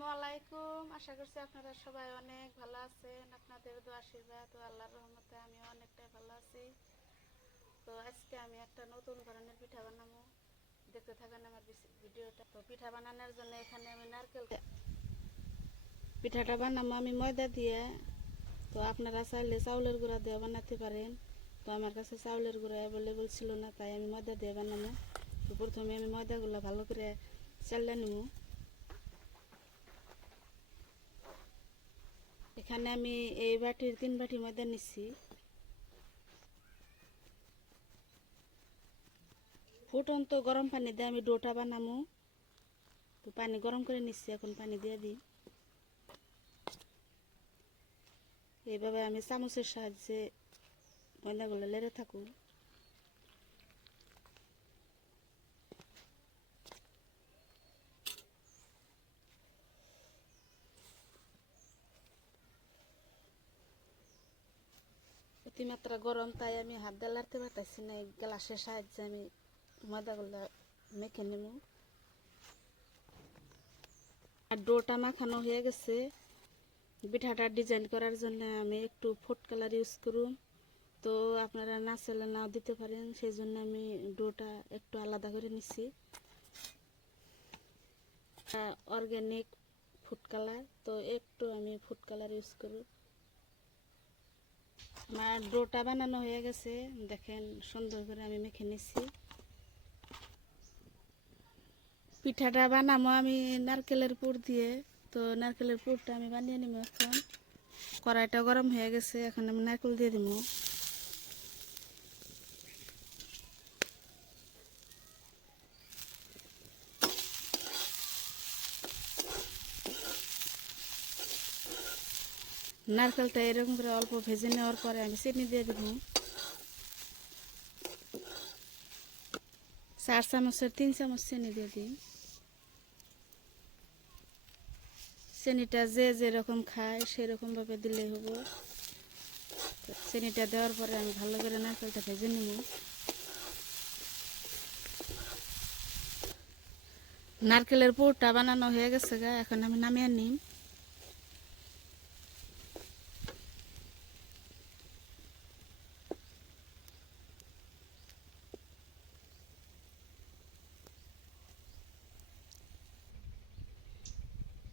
আসসালামু আলাইকুম। আশা করছি আপনারা সবাই অনেক ভালো আছেন। আপনাদের দোয়া আশীর্বাদ ও আল্লাহর রহমতে আমিও অনেকটাই ভালো আছি। তো আজকে আমি একটা নতুন ধরনের পিঠা বানাবো, দেখতে থাকেন আমার ভিডিওটা। তো পিঠা বানানোর জন্য এখানে আমি পিঠাটা বানাবো আমি ময়দা দিয়ে। তো আপনারা চাইলে চাউলের গুঁড়া দিয়ে বানাতে পারেন। তো আমার কাছে চাউলের গুঁড়া অ্যাভেলেবল ছিল না, তাই আমি ময়দা দিয়ে বানাবো। তো প্রথমে আমি ময়দাগুলো ভালো করে চালিয়ে নেব। এখানে আমি এই বাটির 3 বাটি ময়দা নিচ্ছি। ফুটন্ত গরম পানি দিয়ে আমি ডোটা বানাবো। তো পানি গরম করে নিচ্ছি, এখন পানি দিয়ে দিই। এইভাবে আমি চামচের সাহায্যে ময়দাগুলো লেড়ে থাকুন। অতিমাত্রা গরম, তাই আমি হাত দিয়ে লাড়তে পারতেছি না। গ্লাসের সাহায্যে আমি ময়দাগুলো মেখে নেব। আর ডোটা মাখানো হয়ে গেছে। পিঠাটা ডিজাইন করার জন্য আমি একটু ফুড কালার ইউজ করুন। তো আপনারা না চাইলে নাও দিতে পারেন, সেই জন্য আমি ডোটা একটু আলাদা করে নিচ্ছি। অর্গানিক ফুড কালার, তো একটু আমি ফুড কালার ইউজ করব। আমার ডোটা বানানো হয়ে গেছে, দেখেন সুন্দর করে আমি মেখে নিচ্ছি। পিঠাটা বানাবো আমি নারকেলের পুর দিয়ে। তো নারকেলের পুরটা আমি বানিয়ে নিব। এখন কড়াইটা গরম হয়ে গেছে, এখন আমি নারকেল দিয়ে দিব। নারকেলটা এরকম করে অল্প ভেজে নেওয়ার পরে আমি চিনি দিয়ে দিব। 4 চামচের 3 চামচ চিনি দিয়ে দিই। চিনিটা যে যেরকম খায় সেরকম ভাবে দিলেই হবে। চিনিটা দেওয়ার পরে আমি ভালো করে নারকেলটা ভেজে নেব। নারকেলের পুরটা বানানো হয়ে গেছে গা, এখন আমি নামিয়ে নিই।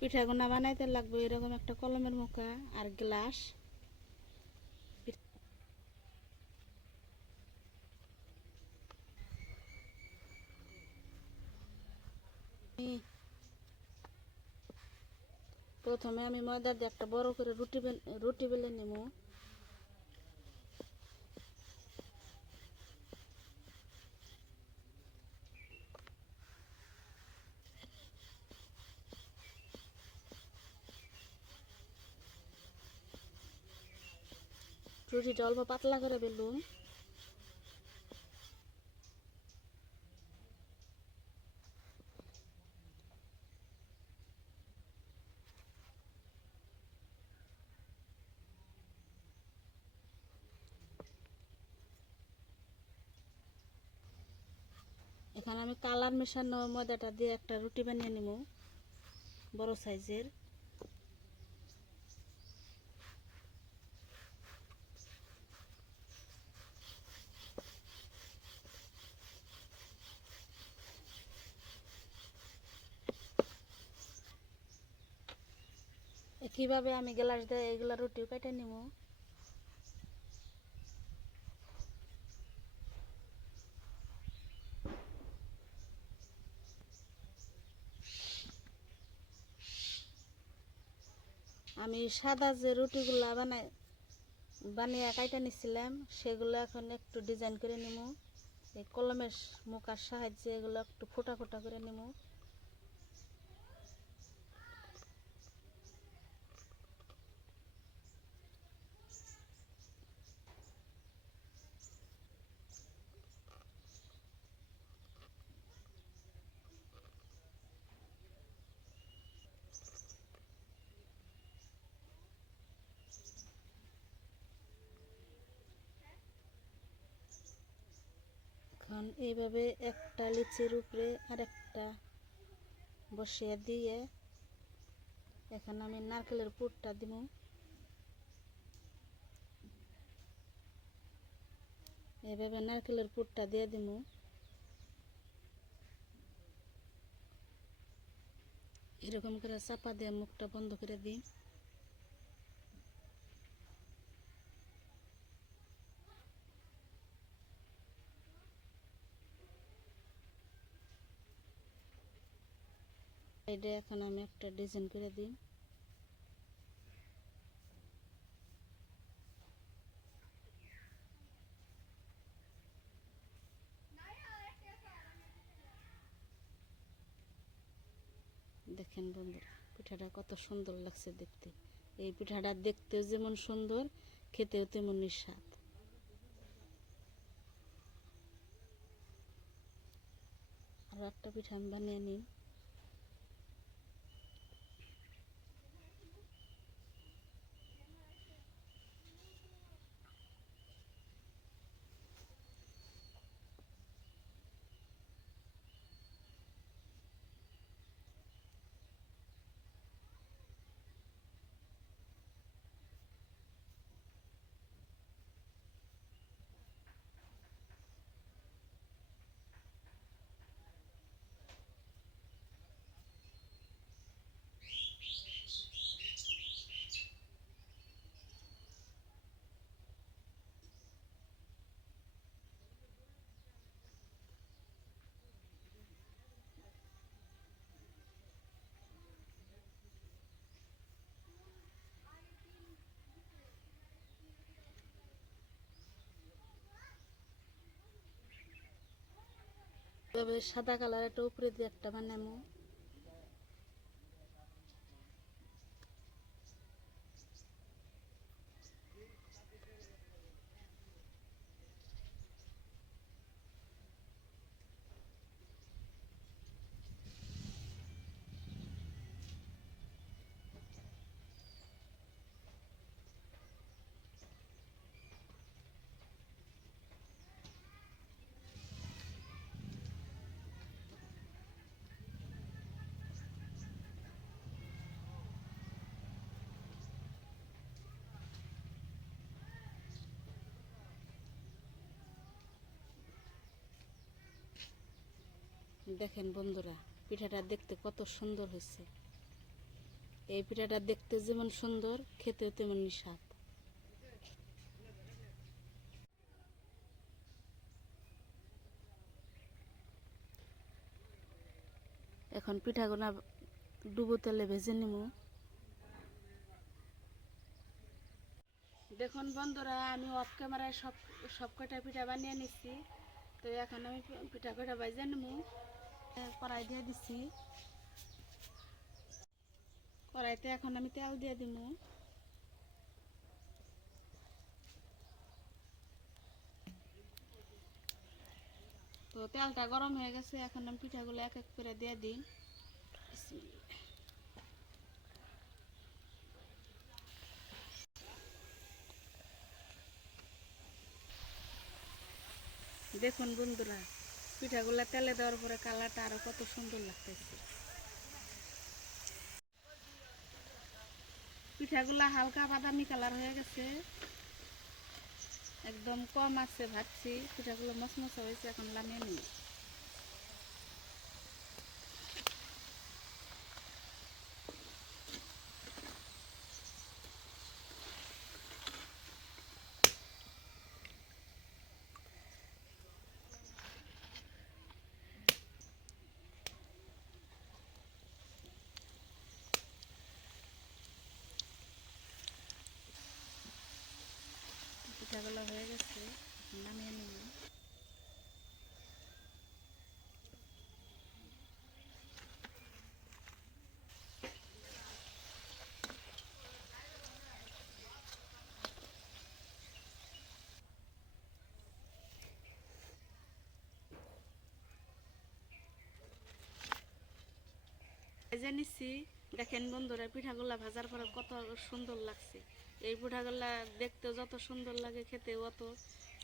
পিঠাগুনা বানাইতে লাগবে এরকম একটা কলমের মুখা আর গ্লাস। প্রথমে আমি ময়দা দিয়ে একটা বড় করে রুটি বেলে নেব। রুটিটা অল্প পাতলা করে বেলুন। এখানে আমি কালার মেশানো ময়দাটা দিয়ে একটা রুটি বানিয়ে নেব বড় সাইজের। একইভাবে আমি গ্লাস দিয়ে এগুলা রুটিও কেটে নেব। আমি সাদা যে রুটিগুলা বানিয়ে কাইটা নিছিলাম, সেগুলো এখন একটু ডিজাইন করে নেব। এই কলমের মুখার সাহায্যে এগুলো একটু ফোটা ফোটা করে নেব। এখন এইভাবে একটা লিচির উপরে আরেকটা বসিয়ে দিয়ে এখন আমি নারকেলের পুরটা দিব। এভাবে নারকেলের পুরটা দিয়ে দিব। এরকম করে চাপা দিয়ে মুখটা বন্ধ করে দিই। এটা এখন আমি একটা ডিজাইন করে দিই। দেখেন বন্ধুরা, পিঠাটা কত সুন্দর লাগছে দেখতে। এই পিঠাটা দেখতেও যেমন সুন্দর, খেতেও তেমনই স্বাদ। আরো একটা পিঠা আমি বানিয়ে নিই। তবে সাদা কালার একটা উপরে দিয়ে একটা বানাবো। দেখেন বন্ধুরা, পিঠাটা দেখতে কত সুন্দর হয়েছে। এই পিঠাটা দেখতে যেমন সুন্দর, খেতেও তেমনি স্বাদ। এখন পিঠাগুলো ডুবো তেলে ভেজে নিব। দেখুন বন্ধুরা, আমি অফ ক্যামেরায় সব কটা পিঠা বানিয়ে নিচ্ছি। তো এখন আমি পিঠা কটা ভেজে নেব। কড়াই দিয়ে দিচ্ছি। কড়াইতে এখন আমি তেল দিয়ে দিব। তো তেলটা গরম হয়ে গেছে, এখন আমি পিঠাগুলো এক এক করে দিয়ে দিই। দেখুন বন্ধুরা, পিঠাগুলো তেলে দেওয়ার পরে কালারটা আরো কত সুন্দর লাগতেছে। পিঠাগুলা হালকা বাদামি কালার হয়ে গেছে, একদম কম আছে ভাজছি। পিঠাগুলো মচমচা হয়েছে, এখন নামিয়ে নিই। পিঠাগুলো হয়ে গেছে, নামিয়ে নিই। ভেজে নিচ্ছি। দেখেন বন্ধুরা, পিঠাগুলা ভাজার পরে কত সুন্দর লাগছে। এই পিঠাগুলা দেখতেও যত সুন্দর লাগে, খেতেও অত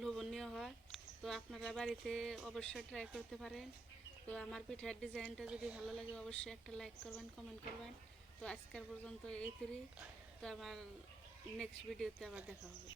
লোভনীয় হয়। তো আপনারা বাড়িতে অবশ্যই ট্রাই করতে পারেন। তো আমার পিঠার ডিজাইনটা যদি ভালো লাগে, অবশ্যই একটা লাইক করবেন, কমেন্ট করবেন। তো আজকে আজকের পর্যন্ত এই করি। তো আমার নেক্সট ভিডিওতে আবার দেখা হবে।